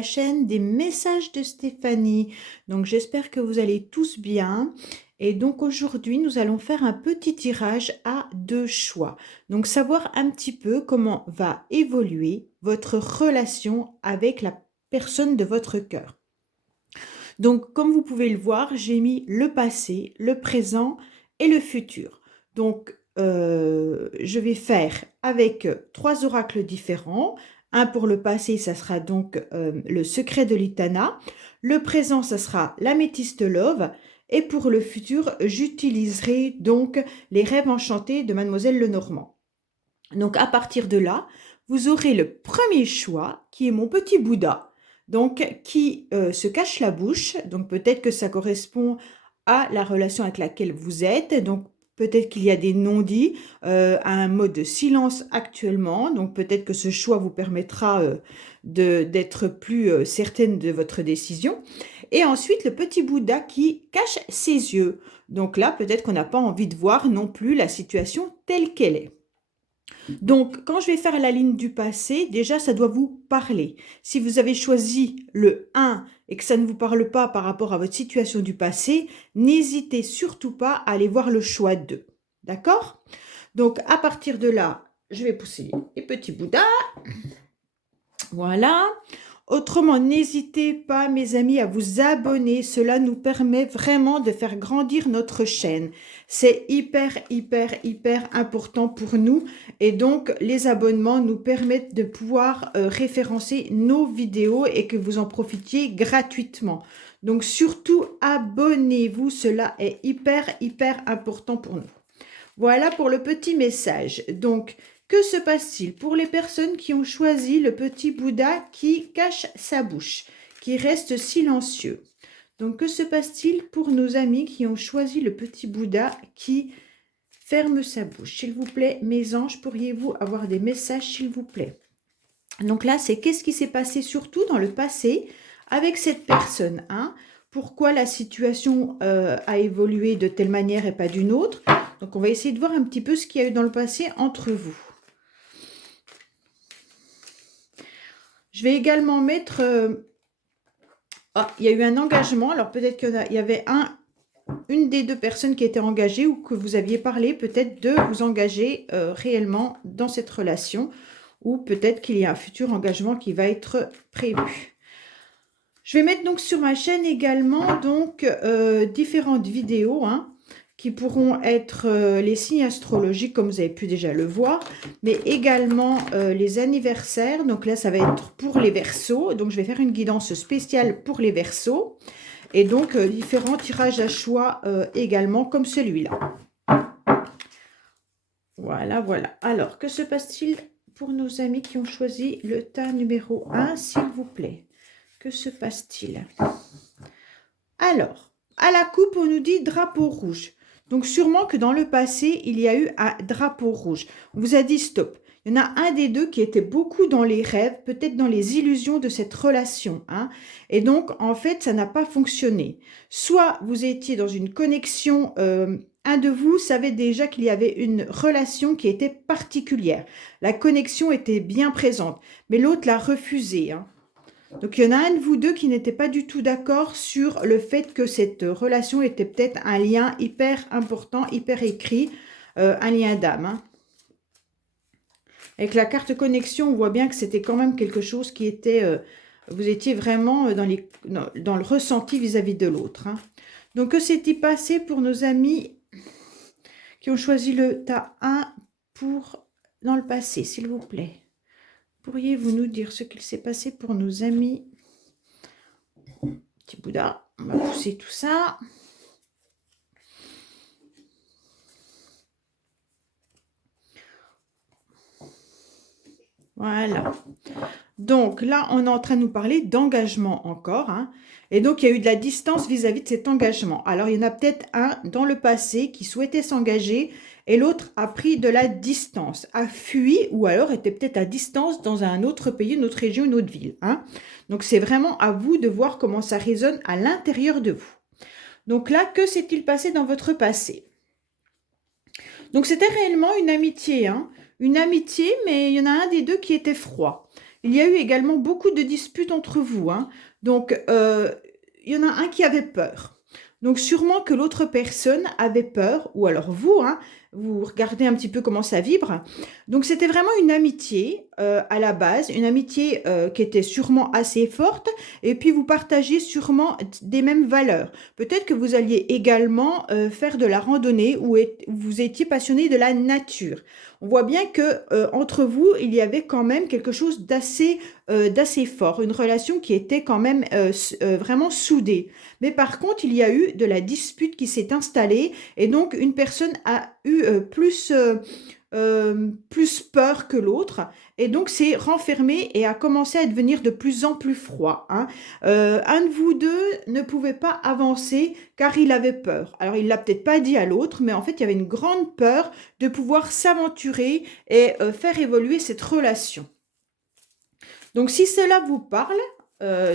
la chaîne des messages de Stéphanie. Donc j'espère que vous allez tous bien. Et donc aujourd'hui, nous allons faire un petit tirage à deux choix. Donc savoir un petit peu comment va évoluer votre relation avec la personne de votre cœur. Donc comme vous pouvez le voir, j'ai mis le passé, le présent et le futur. Donc je vais faire avec trois oracles différents. Un pour le passé, ça sera donc le secret de l'Itana. Le présent, ça sera l'améthyste love. Et pour le futur, j'utiliserai donc les rêves enchantés de Mademoiselle Lenormand. Donc à partir de là, vous aurez le premier choix qui est mon petit Bouddha, donc qui se cache la bouche. Donc peut-être que ça correspond à la relation avec laquelle vous êtes. Donc peut-être qu'il y a des non-dits, un mode de silence actuellement. Donc peut-être que ce choix vous permettra d'être plus certaine de votre décision. Et ensuite le petit Bouddha qui cache ses yeux. Donc là peut-être qu'on n'a pas envie de voir non plus la situation telle qu'elle est. Donc, quand je vais faire la ligne du passé, déjà, ça doit vous parler. Si vous avez choisi le 1 et que ça ne vous parle pas par rapport à votre situation du passé, n'hésitez surtout pas à aller voir le choix 2. D'accord? Donc, à partir de là, je vais pousser les petits Bouddhas. Voilà. Autrement, n'hésitez pas, mes amis, à vous abonner. Cela nous permet vraiment de faire grandir notre chaîne. C'est hyper important pour nous. Et donc, les abonnements nous permettent de pouvoir référencer nos vidéos et que vous en profitiez gratuitement. Donc, surtout, abonnez-vous. Cela est hyper important pour nous. Voilà pour le petit message. Donc, que se passe-t-il pour les personnes qui ont choisi le petit Bouddha qui cache sa bouche, qui reste silencieux? Donc, que se passe-t-il pour nos amis qui ont choisi le petit Bouddha qui ferme sa bouche? S'il vous plaît, mes anges, pourriez-vous avoir des messages, s'il vous plaît? Donc là, c'est qu'est-ce qui s'est passé surtout dans le passé avec cette personne, hein? Pourquoi la situation a évolué de telle manière et pas d'une autre? Donc, on va essayer de voir un petit peu ce qu'il y a eu dans le passé entre vous. Je vais également mettre... il y a eu un engagement. Alors, peut-être qu'il y avait une des deux personnes qui était engagée ou que vous aviez parlé peut-être de vous engager réellement dans cette relation. Ou peut-être qu'il y a un futur engagement qui va être prévu. Je vais mettre donc sur ma chaîne également donc différentes vidéos, hein, qui pourront être les signes astrologiques, comme vous avez pu déjà le voir, mais également les anniversaires. Donc là, ça va être pour les Verseaux. Donc, je vais faire une guidance spéciale pour les Verseaux. Et donc, différents tirages à choix également, comme celui-là. Voilà. Alors, que se passe-t-il pour nos amis qui ont choisi le tas numéro 1, s'il vous plaît? Que se passe-t-il? Alors, à la coupe, on nous dit drapeau rouge. Donc, sûrement que dans le passé, il y a eu un drapeau rouge. On vous a dit stop. Il y en a un des deux qui était beaucoup dans les rêves, peut-être dans les illusions de cette relation, hein. Et donc, en fait, ça n'a pas fonctionné. Soit vous étiez dans une connexion, un de vous savait déjà qu'il y avait une relation qui était particulière. La connexion était bien présente, mais l'autre l'a refusée, hein. Donc, il y en a un de vous deux qui n'était pas du tout d'accord sur le fait que cette relation était peut-être un lien hyper important, hyper écrit, un lien d'âme, hein. Avec la carte connexion, on voit bien que c'était quand même quelque chose qui était... vous étiez vraiment dans le ressenti vis-à-vis de l'autre, hein. Donc, que s'est-il passé pour nos amis qui ont choisi le tas 1 dans le passé, s'il vous plaît? Pourriez-vous nous dire ce qu'il s'est passé pour nos amis? Petit Bouddha, on va pousser tout ça. Voilà. Donc là, on est en train de nous parler d'engagement encore, hein. Et donc, il y a eu de la distance vis-à-vis de cet engagement. Alors, il y en a peut-être un dans le passé qui souhaitait s'engager et l'autre a pris de la distance, a fui ou alors était peut-être à distance dans un autre pays, une autre région, une autre ville, hein. Donc, c'est vraiment à vous de voir comment ça résonne à l'intérieur de vous. Donc là, que s'est-il passé dans votre passé? Donc, c'était réellement une amitié, hein. Une amitié, mais il y en a un des deux qui était froid. il y a eu également beaucoup de disputes entre vous, hein. Donc, il y en a un qui avait peur. Donc, sûrement que l'autre personne avait peur, ou alors vous, hein, vous regardez un petit peu comment ça vibre. Donc, c'était vraiment une amitié à la base, une amitié qui était sûrement assez forte, et puis vous partagez sûrement des mêmes valeurs. Peut-être que vous alliez également faire de la randonnée ou vous étiez passionné de la nature. On voit bien que entre vous, il y avait quand même quelque chose d'assez fort, une relation qui était quand même vraiment soudée. Mais par contre, il y a eu de la dispute qui s'est installée et donc une personne a eu plus peur que l'autre et donc s'est renfermé et a commencé à devenir de plus en plus froid, hein. Un de vous deux ne pouvait pas avancer car il avait peur. Alors il l'a peut-être pas dit à l'autre, mais en fait il y avait une grande peur de pouvoir s'aventurer et faire évoluer cette relation. Donc si cela vous parle,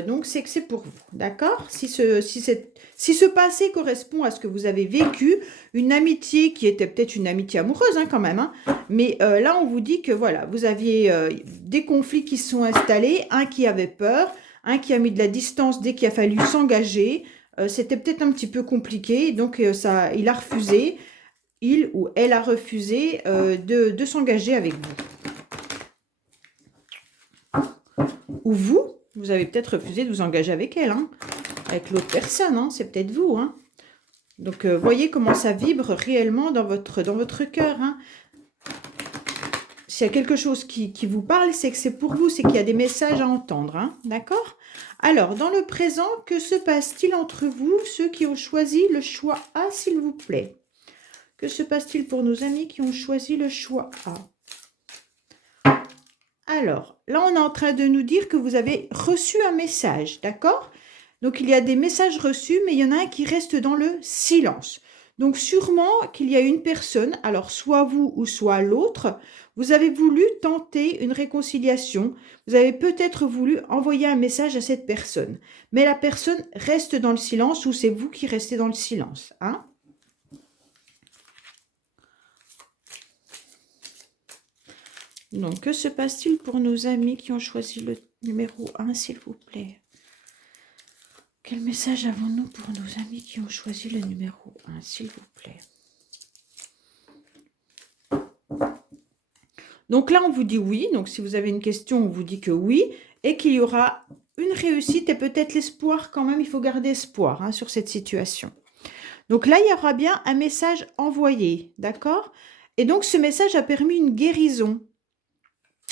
donc c'est que c'est pour vous, d'accord? Si ce passé correspond à ce que vous avez vécu, une amitié qui était peut-être une amitié amoureuse, hein, quand même, hein, mais là on vous dit que voilà, vous aviez des conflits qui se sont installés, un qui avait peur, un qui a mis de la distance dès qu'il a fallu s'engager, c'était peut-être un petit peu compliqué, donc il a refusé, il ou elle a refusé de s'engager avec vous. Ou vous avez peut-être refusé de vous engager avec elle, hein, avec l'autre personne, hein, c'est peut-être vous, hein. Donc, voyez comment ça vibre réellement dans votre cœur, hein. S'il y a quelque chose qui vous parle, c'est que c'est pour vous, c'est qu'il y a des messages à entendre, hein, d'accord? Alors, dans le présent, que se passe-t-il entre vous, ceux qui ont choisi le choix A, s'il vous plaît? Que se passe-t-il pour nos amis qui ont choisi le choix A? Alors, là, on est en train de nous dire que vous avez reçu un message, d'accord? Donc, il y a des messages reçus, mais il y en a un qui reste dans le silence. Donc, sûrement qu'il y a une personne, alors soit vous ou soit l'autre, vous avez voulu tenter une réconciliation, vous avez peut-être voulu envoyer un message à cette personne, mais la personne reste dans le silence ou c'est vous qui restez dans le silence, hein? Donc, que se passe-t-il pour nos amis qui ont choisi le numéro 1, s'il vous plaît? Quel message avons-nous pour nos amis qui ont choisi le numéro 1, s'il vous plaît? Donc là, on vous dit oui. Donc, si vous avez une question, on vous dit que oui. Et qu'il y aura une réussite et peut-être l'espoir quand même. Il faut garder espoir, hein, sur cette situation. Donc là, il y aura bien un message envoyé, d'accord? Et donc, ce message a permis une guérison.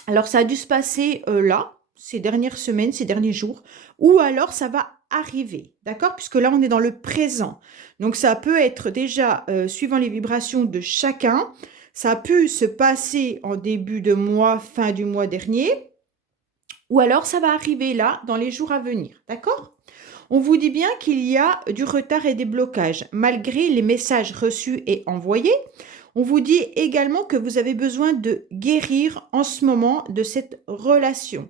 Alors, ça a dû se passer là, ces dernières semaines, ces derniers jours, ou alors ça va arriver, d'accord? Puisque là, on est dans le présent. Donc, ça peut être déjà, suivant les vibrations de chacun, ça a pu se passer en début de mois, fin du mois dernier, ou alors ça va arriver là, dans les jours à venir, d'accord? On vous dit bien qu'il y a du retard et des blocages, malgré les messages reçus et envoyés. On vous dit également que vous avez besoin de guérir en ce moment de cette relation,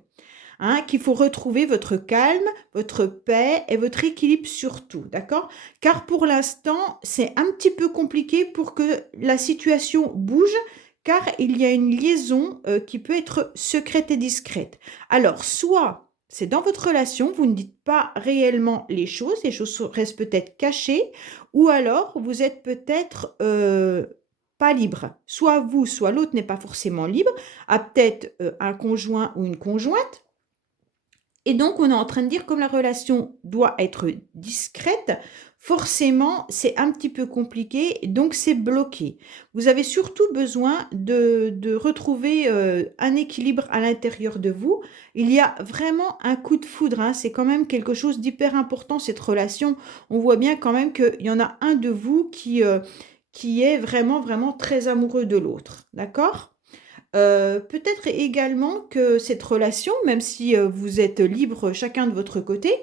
hein, qu'il faut retrouver votre calme, votre paix et votre équilibre surtout, d'accord? Car pour l'instant, c'est un petit peu compliqué pour que la situation bouge, car il y a une liaison qui peut être secrète et discrète. Alors, soit c'est dans votre relation, vous ne dites pas réellement les choses restent peut-être cachées, ou alors vous êtes peut-être pas libre. Soit vous, soit l'autre n'est pas forcément libre, a peut-être un conjoint ou une conjointe. Et donc, on est en train de dire, comme la relation doit être discrète, forcément, c'est un petit peu compliqué, donc c'est bloqué. Vous avez surtout besoin de retrouver un équilibre à l'intérieur de vous. Il y a vraiment un coup de foudre, hein, c'est quand même quelque chose d'hyper important, cette relation. On voit bien quand même qu'il y en a un de vous qui est vraiment, vraiment très amoureux de l'autre, d'accord? Peut-être également que cette relation, même si vous êtes libre chacun de votre côté,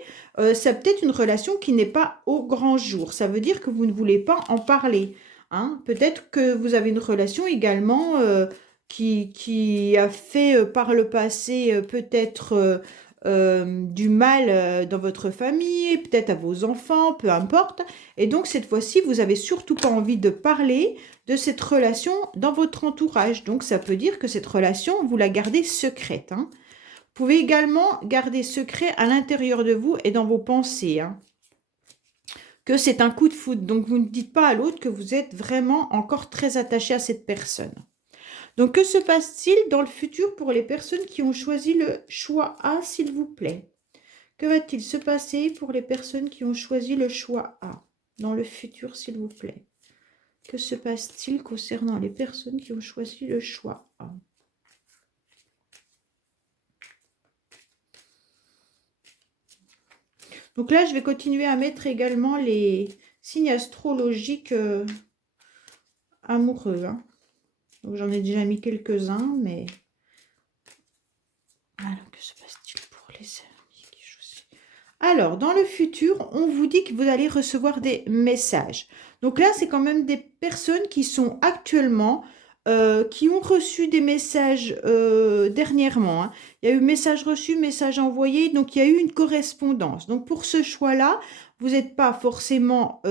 c'est peut-être une relation qui n'est pas au grand jour. Ça veut dire que vous ne voulez pas en parler, hein. Peut-être que vous avez une relation également qui a fait par le passé peut-être du mal dans votre famille, peut-être à vos enfants, peu importe. Et donc cette fois-ci, vous avez surtout pas envie de parler de cette relation dans votre entourage. Donc ça peut dire que cette relation, vous la gardez secrète, hein. pouvez également garder secret à l'intérieur de vous et dans vos pensées, hein, que c'est un coup de foudre. Donc, vous ne dites pas à l'autre que vous êtes vraiment encore très attaché à cette personne. Donc, que se passe-t-il dans le futur pour les personnes qui ont choisi le choix A, s'il vous plaît? Que va-t-il se passer pour les personnes qui ont choisi le choix A dans le futur, s'il vous plaît? Que se passe-t-il concernant les personnes qui ont choisi le choix A? Donc là, je vais continuer à mettre également les signes astrologiques amoureux, hein. Donc j'en ai déjà mis quelques-uns, mais... Alors, que se passe-t-il pour les amis qui choisissent? Alors, dans le futur, on vous dit que vous allez recevoir des messages. Donc là, c'est quand même des personnes qui sont actuellement, qui ont reçu des messages dernièrement, hein. Il y a eu message reçu, message envoyé, donc il y a eu une correspondance. Donc pour ce choix-là, vous n'êtes pas forcément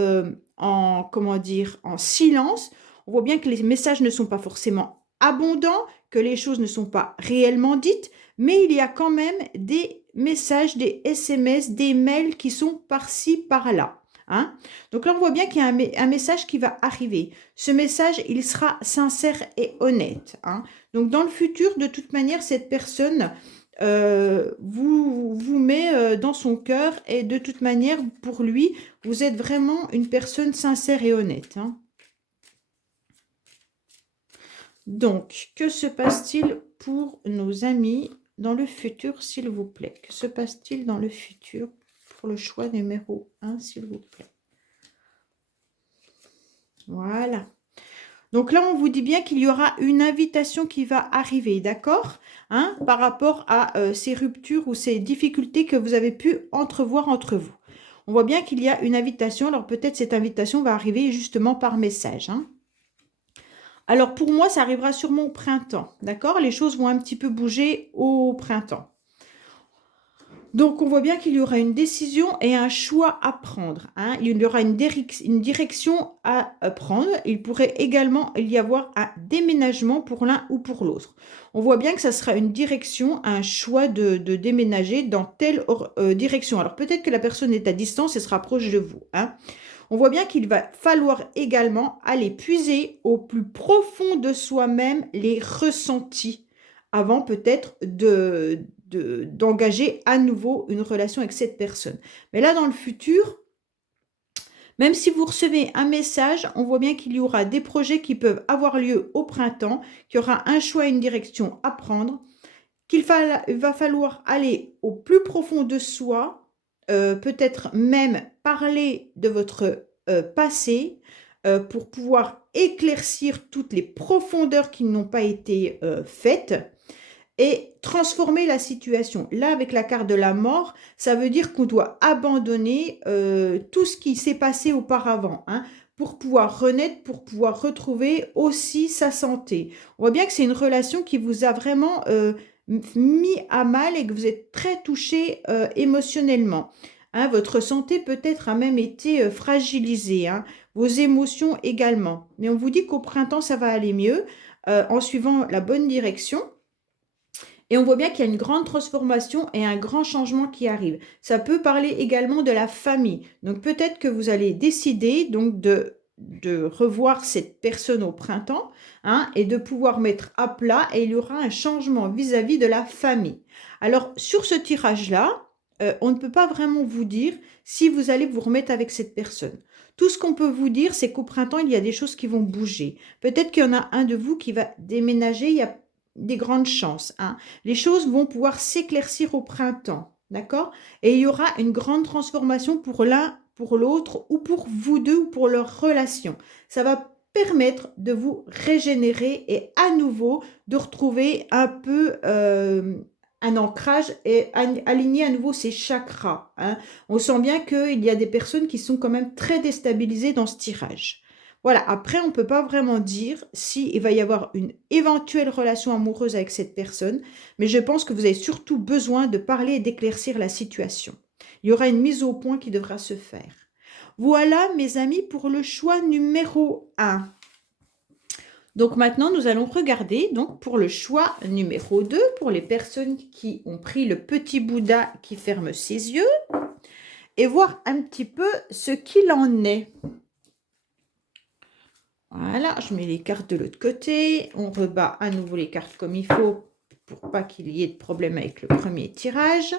en, comment dire, en silence. On voit bien que les messages ne sont pas forcément abondants, que les choses ne sont pas réellement dites, mais il y a quand même des messages, des SMS, des mails qui sont par-ci, par-là, hein. Donc là, on voit bien qu'il y a un message qui va arriver. Ce message, il sera sincère et honnête, hein. Donc dans le futur, de toute manière, cette personne vous met dans son cœur et de toute manière, pour lui, vous êtes vraiment une personne sincère et honnête, hein. Donc, que se passe-t-il pour nos amis dans le futur, s'il vous plaît? Que se passe-t-il dans le futur pour le choix numéro 1, s'il vous plaît? Voilà. Donc là, on vous dit bien qu'il y aura une invitation qui va arriver, d'accord, hein, par rapport à ces ruptures ou ces difficultés que vous avez pu entrevoir entre vous. On voit bien qu'il y a une invitation. Alors peut-être cette invitation va arriver justement par message, hein. Alors pour moi, ça arrivera sûrement au printemps, d'accord? Les choses vont un petit peu bouger au printemps. Donc on voit bien qu'il y aura une décision et un choix à prendre, hein. Il y aura une direction à prendre. Il pourrait également y avoir un déménagement pour l'un ou pour l'autre. On voit bien que ça sera une direction, un choix de déménager dans telle direction. Alors peut-être que la personne est à distance et se rapproche de vous, hein. On voit bien qu'il va falloir également aller puiser au plus profond de soi-même les ressentis avant peut-être d'engager à nouveau une relation avec cette personne. Mais là, dans le futur, même si vous recevez un message, on voit bien qu'il y aura des projets qui peuvent avoir lieu au printemps, qu'il y aura un choix et une direction à prendre, qu'il va falloir aller au plus profond de soi, peut-être même parler de votre passé pour pouvoir éclaircir toutes les profondeurs qui n'ont pas été faites et transformer la situation. Là, avec la carte de la mort, ça veut dire qu'on doit abandonner tout ce qui s'est passé auparavant, hein, pour pouvoir renaître, pour pouvoir retrouver aussi sa santé. On voit bien que c'est une relation qui vous a vraiment mis à mal et que vous êtes très touché émotionnellement, hein. Votre santé peut-être a même été fragilisée, hein, vos émotions également. Mais on vous dit qu'au printemps, ça va aller mieux en suivant la bonne direction. Et on voit bien qu'il y a une grande transformation et un grand changement qui arrive. Ça peut parler également de la famille. Donc peut-être que vous allez décider donc de revoir cette personne au printemps, hein, et de pouvoir mettre à plat et il y aura un changement vis-à-vis de la famille. Alors sur ce tirage-là, on ne peut pas vraiment vous dire si vous allez vous remettre avec cette personne. Tout ce qu'on peut vous dire, c'est qu'au printemps, il y a des choses qui vont bouger. Peut-être qu'il y en a un de vous qui va déménager, il y a des grandes chances, hein. Les choses vont pouvoir s'éclaircir au printemps, d'accord? Et il y aura une grande transformation pour l'un, pour l'autre, ou pour vous deux, ou pour leur relation. Ça va permettre de vous régénérer et à nouveau de retrouver un peu un ancrage et aligner à nouveau ses chakras, hein. On sent bien qu'il y a des personnes qui sont quand même très déstabilisées dans ce tirage. Voilà, après, on ne peut pas vraiment dire s'il va y avoir une éventuelle relation amoureuse avec cette personne, mais je pense que vous avez surtout besoin de parler et d'éclaircir la situation. Il y aura une mise au point qui devra se faire. Voilà, mes amis, pour le choix numéro 1. Donc maintenant, nous allons regarder donc pour le choix numéro 2, pour les personnes qui ont pris le petit Bouddha qui ferme ses yeux, et voir un petit peu ce qu'il en est. Voilà, je mets les cartes de l'autre côté, on rebat à nouveau les cartes comme il faut pour pas qu'il y ait de problème avec le premier tirage.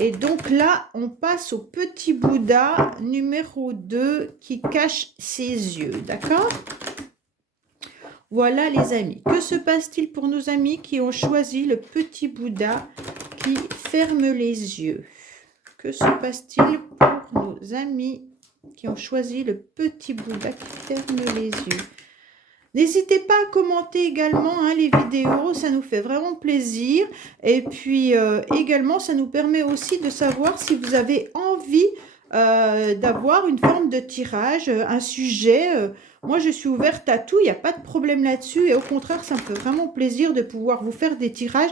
Et donc là, on passe au petit Bouddha numéro 2 qui cache ses yeux, d'accord? Voilà les amis. Que se passe-t-il pour nos amis qui ont choisi le petit Bouddha qui ferme les yeux? Que se passe-t-il pour nos amis qui ont choisi le petit Bouddha qui ferme les yeux? N'hésitez pas à commenter également hein, les vidéos, ça nous fait vraiment plaisir. Et puis également, ça nous permet aussi de savoir si vous avez envie d'avoir une forme de tirage, un sujet. Moi, je suis ouverte à tout, il n'y a pas de problème là-dessus. Et au contraire, ça me fait vraiment plaisir de pouvoir vous faire des tirages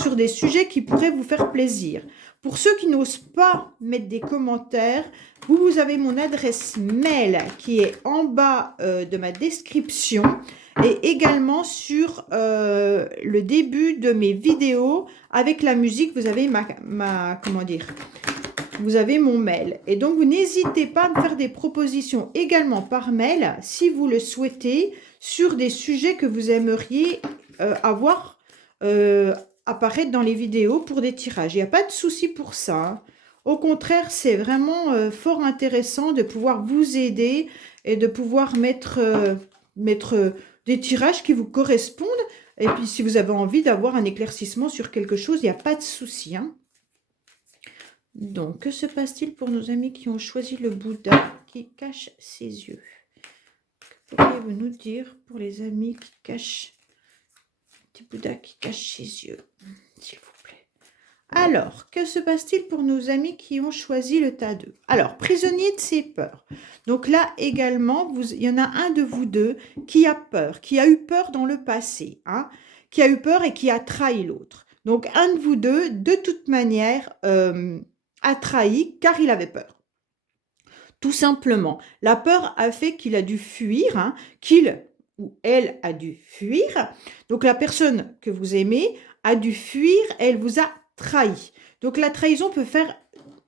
sur des sujets qui pourraient vous faire plaisir. Pour ceux qui n'osent pas mettre des commentaires, vous avez mon adresse mail qui est en bas de ma description et également sur le début de mes vidéos avec la musique, vous avez comment dire, vous avez mon mail. Et donc, vous n'hésitez pas à me faire des propositions également par mail si vous le souhaitez sur des sujets que vous aimeriez avoir apparaître dans les vidéos pour des tirages. Il n'y a pas de souci pour ça. Hein. Au contraire, c'est vraiment fort intéressant de pouvoir vous aider et de pouvoir mettre des tirages qui vous correspondent. Et puis, si vous avez envie d'avoir un éclaircissement sur quelque chose, il n'y a pas de souci. Hein. Donc, que se passe-t-il pour nos amis qui ont choisi le Bouddha qui cache ses yeux? Que pourriez-vous nous dire pour les amis qui cachent le petit Bouddha qui cache ses yeux, s'il vous plaît? Alors, que se passe-t-il pour nos amis qui ont choisi le tas 2? Alors, prisonnier de ses peurs. Donc là également, il y en a un de vous deux qui a peur, qui a eu peur dans le passé, hein, qui a eu peur et qui a trahi l'autre. Donc, un de vous deux, de toute manière, a trahi car il avait peur. Tout simplement. La peur a fait qu'il a dû fuir, hein, qu'il ou elle a dû fuir. Donc, la personne que vous aimez a dû fuir et elle vous a trahi. Donc, la trahison peut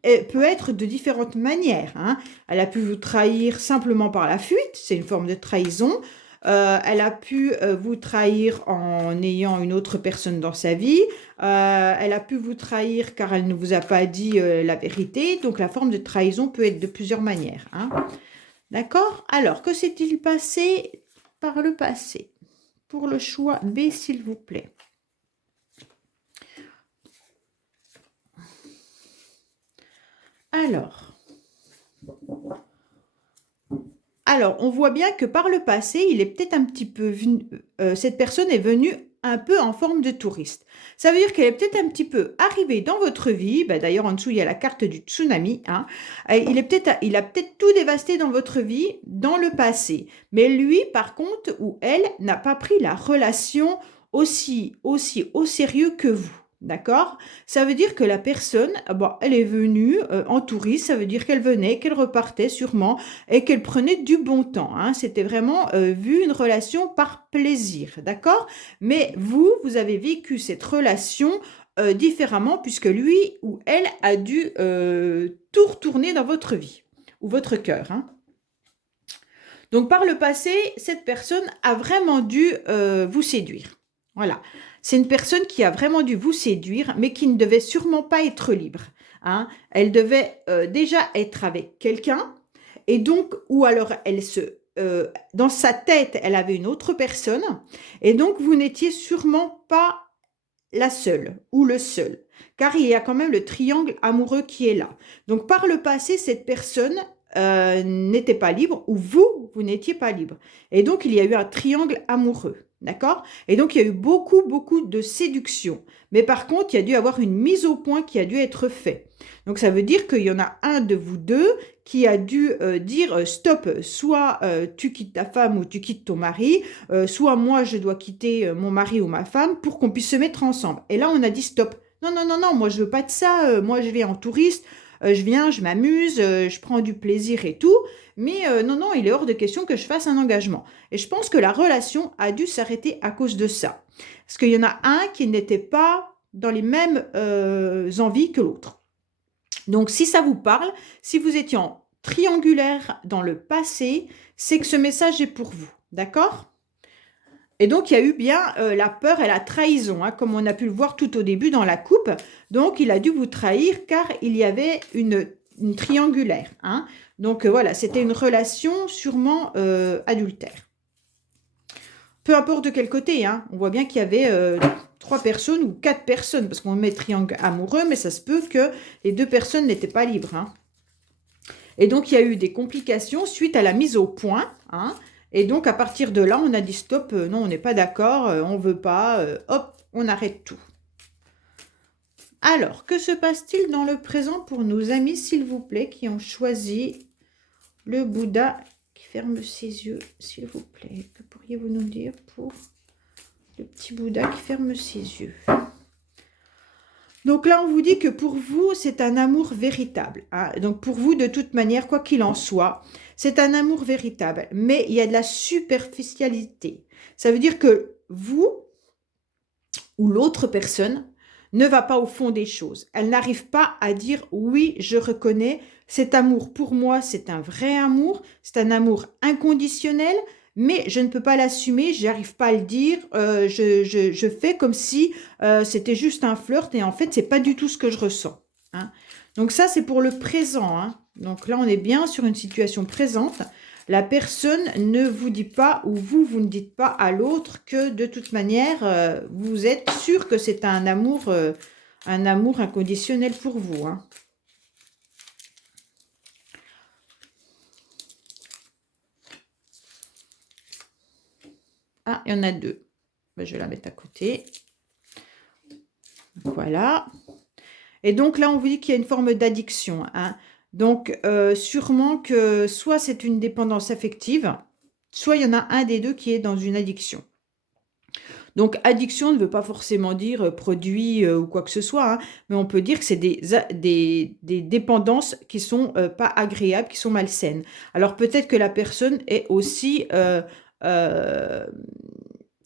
être de différentes manières. Hein. Elle a pu vous trahir simplement par la fuite, c'est une forme de trahison. Elle a pu vous trahir en ayant une autre personne dans sa vie. Elle a pu vous trahir car elle ne vous a pas dit la vérité. Donc, la forme de trahison peut être de plusieurs manières. Hein. D'accord? Alors, que s'est-il passé par le passé? Pour le choix B, s'il vous plaît. Alors, on voit bien que par le passé, il est peut-être un petit peu venu, cette personne est venue un peu en forme de touriste. Ça veut dire qu'elle est peut-être un petit peu arrivée dans votre vie. Ben, d'ailleurs, en dessous, il y a la carte du tsunami. Hein. Il a peut-être tout dévasté dans votre vie dans le passé. Mais lui, par contre, ou elle, n'a pas pris la relation aussi au sérieux que vous. D'accord? Ça veut dire que la personne, bon, elle est venue en touriste, ça veut dire qu'elle venait, qu'elle repartait sûrement et qu'elle prenait du bon temps. Hein. C'était vraiment vu une relation par plaisir, d'accord? Mais vous avez vécu cette relation différemment puisque lui ou elle a dû tout retourner dans votre vie ou votre cœur. Hein. Donc, par le passé, cette personne a vraiment dû vous séduire. Voilà. C'est une personne qui a vraiment dû vous séduire, mais qui ne devait sûrement pas être libre. Hein. Elle devait déjà être avec quelqu'un, et donc, ou alors dans sa tête, elle avait une autre personne, et donc vous n'étiez sûrement pas la seule ou le seul, car il y a quand même le triangle amoureux qui est là. Donc, par le passé, cette personne n'était pas libre, ou vous n'étiez pas libre. Et donc, il y a eu un triangle amoureux. D'accord? Et donc, il y a eu beaucoup de séduction. Mais par contre, il y a dû avoir une mise au point qui a dû être faite. Donc, ça veut dire qu'il y en a un de vous deux qui a dû dire stop, soit tu quittes ta femme ou tu quittes ton mari, soit moi je dois quitter mon mari ou ma femme pour qu'on puisse se mettre ensemble. Et là, on a dit stop. Non, moi je veux pas de ça, moi je vais en touriste. je viens, je m'amuse, je prends du plaisir et tout, mais non, non, il est hors de question que je fasse un engagement. Et je pense que la relation a dû s'arrêter à cause de ça. Parce qu'il y en a un qui n'était pas dans les mêmes envies que l'autre. Donc, si ça vous parle, si vous étiez en triangulaire dans le passé, c'est que ce message est pour vous. D'accord? Et donc, il y a eu bien la peur et la trahison, hein, comme on a pu le voir tout au début dans la coupe. Donc, il a dû vous trahir car il y avait une triangulaire. Hein. Donc, voilà, c'était une relation sûrement adultère. Peu importe de quel côté, hein, on voit bien qu'il y avait 3 personnes ou 4 personnes, parce qu'on met triangle amoureux, mais ça se peut que les 2 personnes n'étaient pas libres. Hein. Et donc, il y a eu des complications suite à la mise au point. Hein, et donc, à partir de là, on a dit stop, non, on n'est pas d'accord, on ne veut pas, hop, on arrête tout. Alors, que se passe-t-il dans le présent pour nos amis, s'il vous plaît, qui ont choisi le Bouddha qui ferme ses yeux, s'il vous plaît? Que pourriez-vous nous dire pour le petit Bouddha qui ferme ses yeux? Donc là, on vous dit que pour vous, c'est un amour véritable. Hein. Donc pour vous, de toute manière, quoi qu'il en soit, c'est un amour véritable. Mais il y a de la superficialité. Ça veut dire que vous ou l'autre personne ne va pas au fond des choses. Elle n'arrive pas à dire oui, je reconnais, cet amour pour moi, c'est un vrai amour, c'est un amour inconditionnel, mais je ne peux pas l'assumer, je n'arrive pas à le dire, je fais comme si c'était juste un flirt et en fait, c'est pas du tout ce que je ressens. Hein. Donc ça, c'est pour le présent. Hein. Donc là, on est bien sur une situation présente. La personne ne vous dit pas ou vous ne dites pas à l'autre que de toute manière, vous êtes sûr que c'est un amour inconditionnel pour vous. Hein. Ah, il y en a 2. Ben, je vais la mettre à côté. Voilà. Et donc là, on vous dit qu'il y a une forme d'addiction. Hein. Donc, sûrement que soit c'est une dépendance affective, soit il y en a un des deux qui est dans une addiction. Donc, addiction ne veut pas forcément dire produit ou quoi que ce soit, hein, mais on peut dire que c'est des dépendances qui sont pas agréables, qui sont malsaines. Alors, peut-être que la personne est aussi, euh,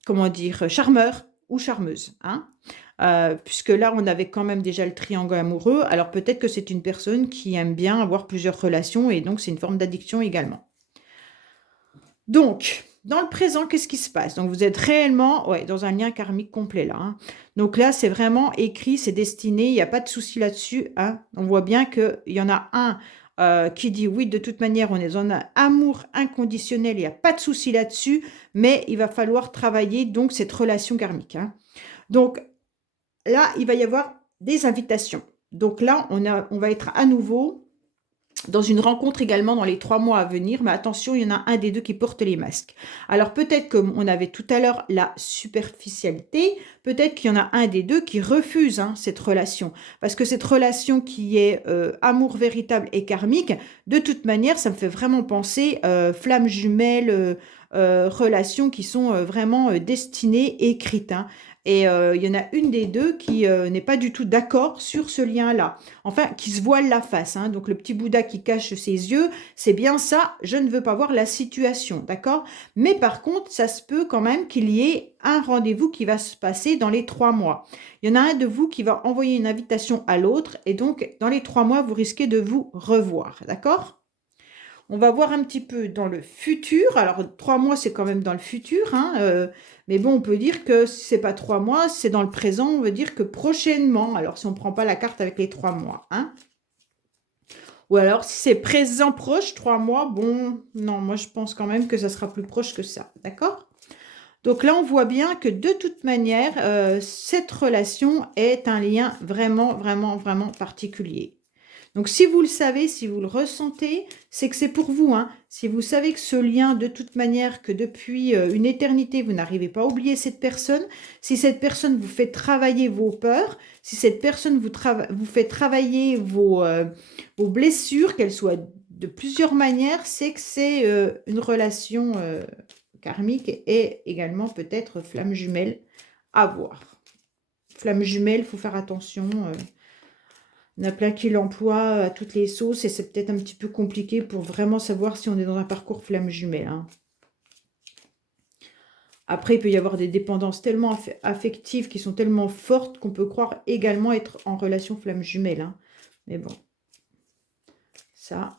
comment dire, charmeur ou charmeuse. Hein, puisque là, on avait quand même déjà le triangle amoureux. Alors, peut-être que c'est une personne qui aime bien avoir plusieurs relations et donc c'est une forme d'addiction également. Donc, dans le présent, qu'est-ce qui se passe? Donc, vous êtes réellement dans un lien karmique complet là. Hein. Donc là, c'est vraiment écrit, c'est destiné, il n'y a pas de souci là-dessus. Hein. On voit bien qu'il y en a un qui dit oui, de toute manière, on est dans un amour inconditionnel, il n'y a pas de souci là-dessus, mais il va falloir travailler donc cette relation karmique. Hein. Donc là, il va y avoir des invitations. Donc là, on va être à nouveau dans une rencontre également dans les 3 mois à venir, mais attention, il y en a un des deux qui porte les masques. Alors peut-être comme on avait tout à l'heure la superficialité, peut-être qu'il y en a un des deux qui refuse cette relation. Parce que cette relation qui est amour véritable et karmique, de toute manière, ça me fait vraiment penser flammes jumelles, relations qui sont vraiment destinées, écrites. Hein. Et il y en a une des deux qui n'est pas du tout d'accord sur ce lien-là. Enfin, qui se voile la face. Hein. Donc, le petit Bouddha qui cache ses yeux, c'est bien ça, je ne veux pas voir la situation, d'accord? Mais par contre, ça se peut quand même qu'il y ait un rendez-vous qui va se passer dans les 3 mois. Il y en a un de vous qui va envoyer une invitation à l'autre et donc, dans les 3 mois, vous risquez de vous revoir, d'accord? On va voir un petit peu dans le futur. Alors, 3 mois, c'est quand même dans le futur. Hein, mais bon, on peut dire que si ce n'est pas 3 mois, c'est dans le présent. On veut dire que prochainement. Alors, si on ne prend pas la carte avec les 3 mois. Hein, ou alors, si c'est présent proche, 3 mois, bon, non, moi, je pense quand même que ça sera plus proche que ça. D'accord? Donc là, on voit bien que de toute manière, cette relation est un lien vraiment, vraiment, vraiment particulier. Donc, si vous le savez, si vous le ressentez, c'est que c'est pour vous. Hein. Si vous savez que ce lien, de toute manière, que depuis une éternité, vous n'arrivez pas à oublier cette personne, si cette personne vous fait travailler vos peurs, si cette personne vous fait travailler vos blessures, qu'elles soient de plusieurs manières, c'est que c'est une relation karmique et également peut-être flamme jumelle à voir. Flamme jumelle, il faut faire attention. Il y en a plein qui l'emploient à toutes les sauces et c'est peut-être un petit peu compliqué pour vraiment savoir si on est dans un parcours flamme jumelle, hein. Après, il peut y avoir des dépendances tellement affectives qui sont tellement fortes qu'on peut croire également être en relation flamme jumelle, hein. Mais bon, ça...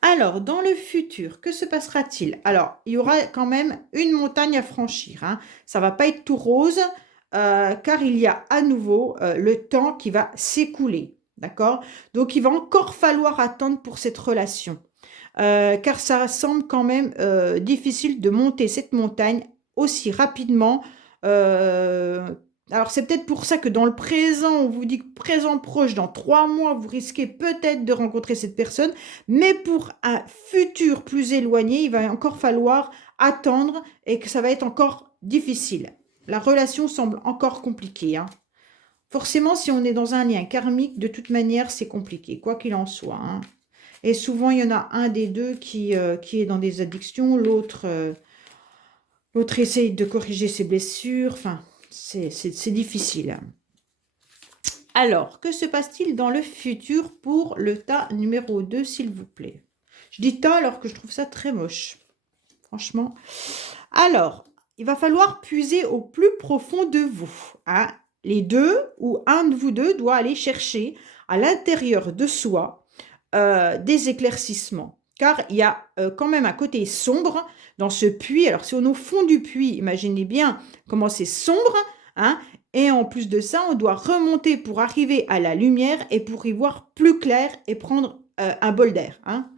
Alors, dans le futur, que se passera-t-il? Alors, il y aura quand même une montagne à franchir, hein. Ça ne va pas être tout rose, car il y a à nouveau le temps qui va s'écouler, d'accord? Donc, il va encore falloir attendre pour cette relation, car ça semble quand même difficile de monter cette montagne aussi rapidement. euh, alors, c'est peut-être pour ça que dans le présent, on vous dit que présent proche, dans 3 mois, vous risquez peut-être de rencontrer cette personne, mais pour un futur plus éloigné, il va encore falloir attendre et que ça va être encore difficile. La relation semble encore compliquée, hein. Forcément, si on est dans un lien karmique, de toute manière, c'est compliqué, quoi qu'il en soit, hein. Et souvent, il y en a un des deux qui est dans des addictions, l'autre essaye de corriger ses blessures. Enfin, c'est difficile. Alors, que se passe-t-il dans le futur pour le tas numéro 2, s'il vous plaît? Je dis tas alors que je trouve ça très moche. Franchement. Alors, il va falloir puiser au plus profond de vous, hein. Les deux ou un de vous deux doit aller chercher à l'intérieur de soi des éclaircissements. Car il y a quand même un côté sombre dans ce puits. Alors, si on est au fond du puits, imaginez bien comment c'est sombre, hein. Et en plus de ça, on doit remonter pour arriver à la lumière et pour y voir plus clair et prendre un bol d'air, hein.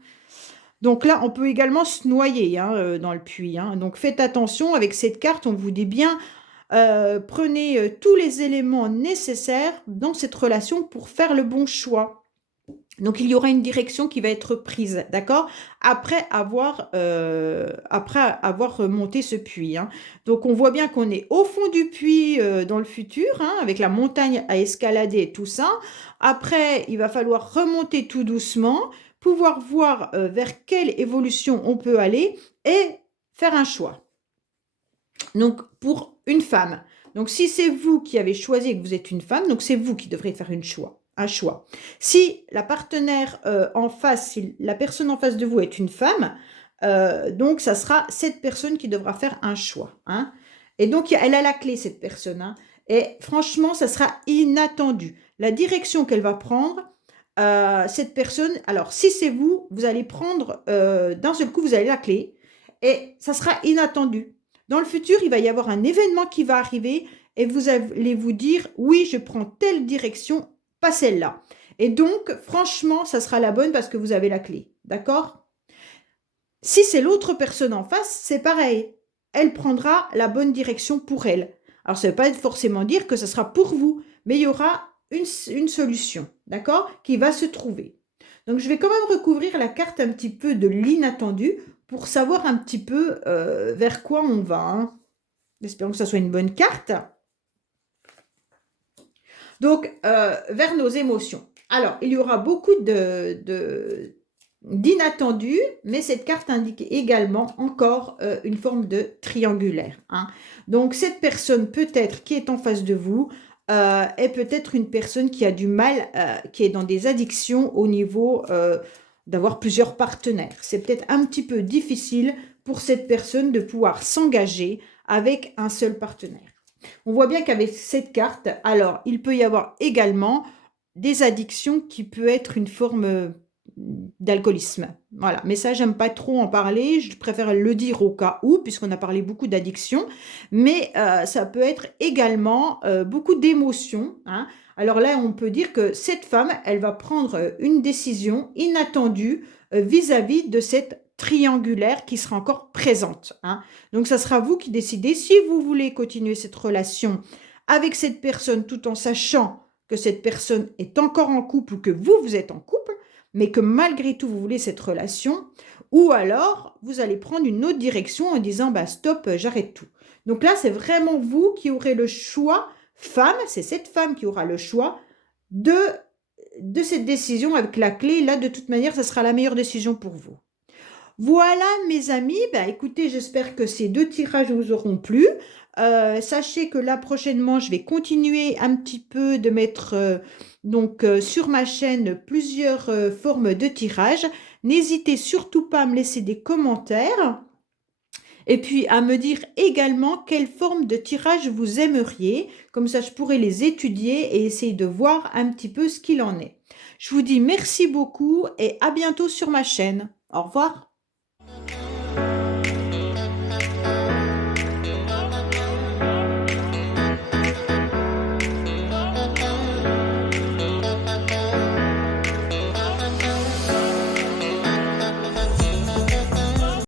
Donc là, on peut également se noyer, hein, dans le puits, hein. Donc faites attention avec cette carte, on vous dit bien, prenez tous les éléments nécessaires dans cette relation pour faire le bon choix. Donc, il y aura une direction qui va être prise, d'accord? Après avoir remonté ce puits, hein. Donc, on voit bien qu'on est au fond du puits dans le futur, hein, avec la montagne à escalader et tout ça. Après, il va falloir remonter tout doucement, pouvoir voir vers quelle évolution on peut aller et faire un choix. Donc, pour une femme. Donc, si c'est vous qui avez choisi et que vous êtes une femme, donc c'est vous qui devrez faire un choix. Si la partenaire en face, si la personne en face de vous est une femme, donc ça sera cette personne qui devra faire un choix, hein. Et donc, elle a la clé, cette personne, hein. Et franchement, ça sera inattendu. La direction qu'elle va prendre, cette personne, alors si c'est vous, vous allez prendre, d'un seul coup, vous avez la clé et ça sera inattendu. Dans le futur, il va y avoir un événement qui va arriver et vous allez vous dire, oui, je prends telle direction, pas celle-là. Et donc, franchement, ça sera la bonne parce que vous avez la clé. D'accord? Si c'est l'autre personne en face, c'est pareil. Elle prendra la bonne direction pour elle. Alors, ça ne veut pas forcément dire que ça sera pour vous, mais il y aura une solution, d'accord, qui va se trouver. Donc, je vais quand même recouvrir la carte un petit peu de l'inattendu pour savoir un petit peu vers quoi on va, hein. Espérons que ça soit une bonne carte. Donc, vers nos émotions. Alors, il y aura beaucoup d'inattendus, mais cette carte indique également encore une forme de triangulaire, hein. Donc, cette personne peut-être qui est en face de vous est peut-être une personne qui a du mal, qui est dans des addictions au niveau d'avoir plusieurs partenaires. C'est peut-être un petit peu difficile pour cette personne de pouvoir s'engager avec un seul partenaire. On voit bien qu'avec cette carte, alors, il peut y avoir également des addictions qui peut être une forme d'alcoolisme. Voilà, mais ça, j'aime pas trop en parler, je préfère le dire au cas où, puisqu'on a parlé beaucoup d'addictions, mais ça peut être également beaucoup d'émotions, hein. Alors là, on peut dire que cette femme, elle va prendre une décision inattendue vis-à-vis de cette triangulaire qui sera encore présente, hein. Donc, ça sera vous qui décidez si vous voulez continuer cette relation avec cette personne tout en sachant que cette personne est encore en couple ou que vous êtes en couple, mais que malgré tout, vous voulez cette relation, ou alors vous allez prendre une autre direction en disant bah, « stop, j'arrête tout ». Donc là, c'est vraiment vous qui aurez le choix, femme, c'est cette femme qui aura le choix de cette décision avec la clé. Là, de toute manière, ça sera la meilleure décision pour vous. Voilà, mes amis, bah, écoutez, j'espère que ces 2 tirages vous auront plu. Sachez que là, prochainement, je vais continuer un petit peu de mettre donc sur ma chaîne plusieurs formes de tirage. N'hésitez surtout pas à me laisser des commentaires et puis à me dire également quelle forme de tirage vous aimeriez. Comme ça, je pourrais les étudier et essayer de voir un petit peu ce qu'il en est. Je vous dis merci beaucoup et à bientôt sur ma chaîne. Au revoir.